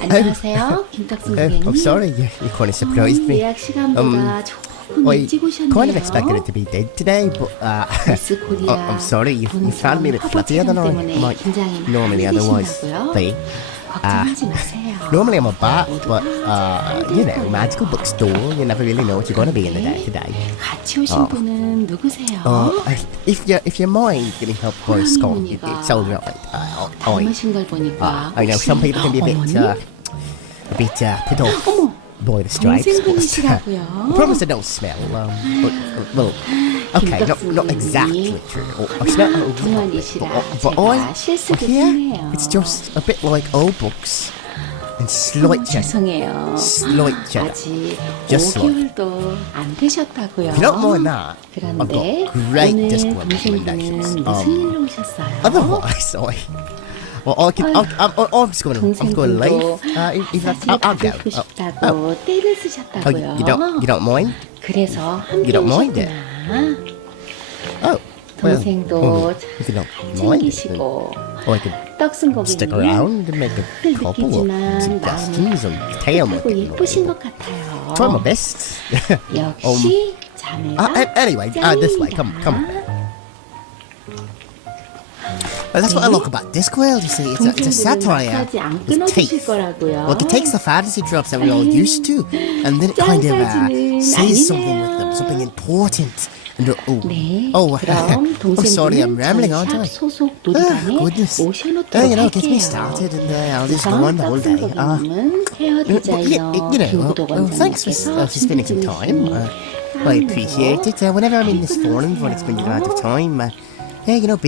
안녕하세요, 김탁순 고객님. I'm sorry, you kind of surprised me. 예약 시간보다 조금 I 일찍 kind of expected 오셨네요. it to be dead today, but 미스 코리아 I'm sorry, you found me a bit 화보 fluffier than 촬영 I 때문에 might 긴장이 normally 많이 otherwise 되신다고요? be. 걱정하지 마세요. Normally I'm a bat, but you know, magical bookstore, you never really know what you're going to be in the day today. 같이 오신 분은 누구세요? If you mind getting help for a skunk, it's all right. 닮으신 걸 보니까 I know some people can be a bit put off 어머, by the stripes. But, 동생분이시라고요? I promise I don't smell. Well, okay, not exactly true. I smell a little bit, 동안이시라 but 제가 실수를 here 했네요. it's just a bit like old books and slight change. 죄송해요. Slight change. 아직 Just 5개월도 안 되셨다고요. If you don't mind that, I've 그런데 got great 오늘 disc 동생분은 recommendations. 무슨 일로 오셨어요? Otherwise, I'm just going to leave. I'll go. 듣고 싶다고 떼를 쓰셨다고요. You don't mind? 그래서 You 함께 don't mind it? 오셨구나. Well, 동생도 if you don't 잘 mind it, 챙기시고 I could 떡순 stick 고객님 around and make a couple of 느끼지만 suggestions 마음이 and tell me. 하고 예쁘신 것 같아요. Try my best. 역시 자매가 Anyway, this way. Come. Well, that's what I like about Discworld, you see. It's a 동생분은 satire 마사지 안 with 끊어주실 teeth. 거라고요. Like, it takes the fantasy tropes that we're all used to, and then it kind of 짠까지는 says something with 아니네요. them, something important. And 네, oh, 그럼 I'm sorry, I'm 동생분은 rambling, 저희 aren't I? 샵 소속 놀이방에 goodness. 모셔놓도록 You know, get me 할게요. started, and I'll just go on the whole 떡순 day. 고객님은 헤어 디자이너 김구도 Thanks for 원장님께서 spending some time. I appreciate it. Whenever I'm in this forum for an extended amount of time, you know,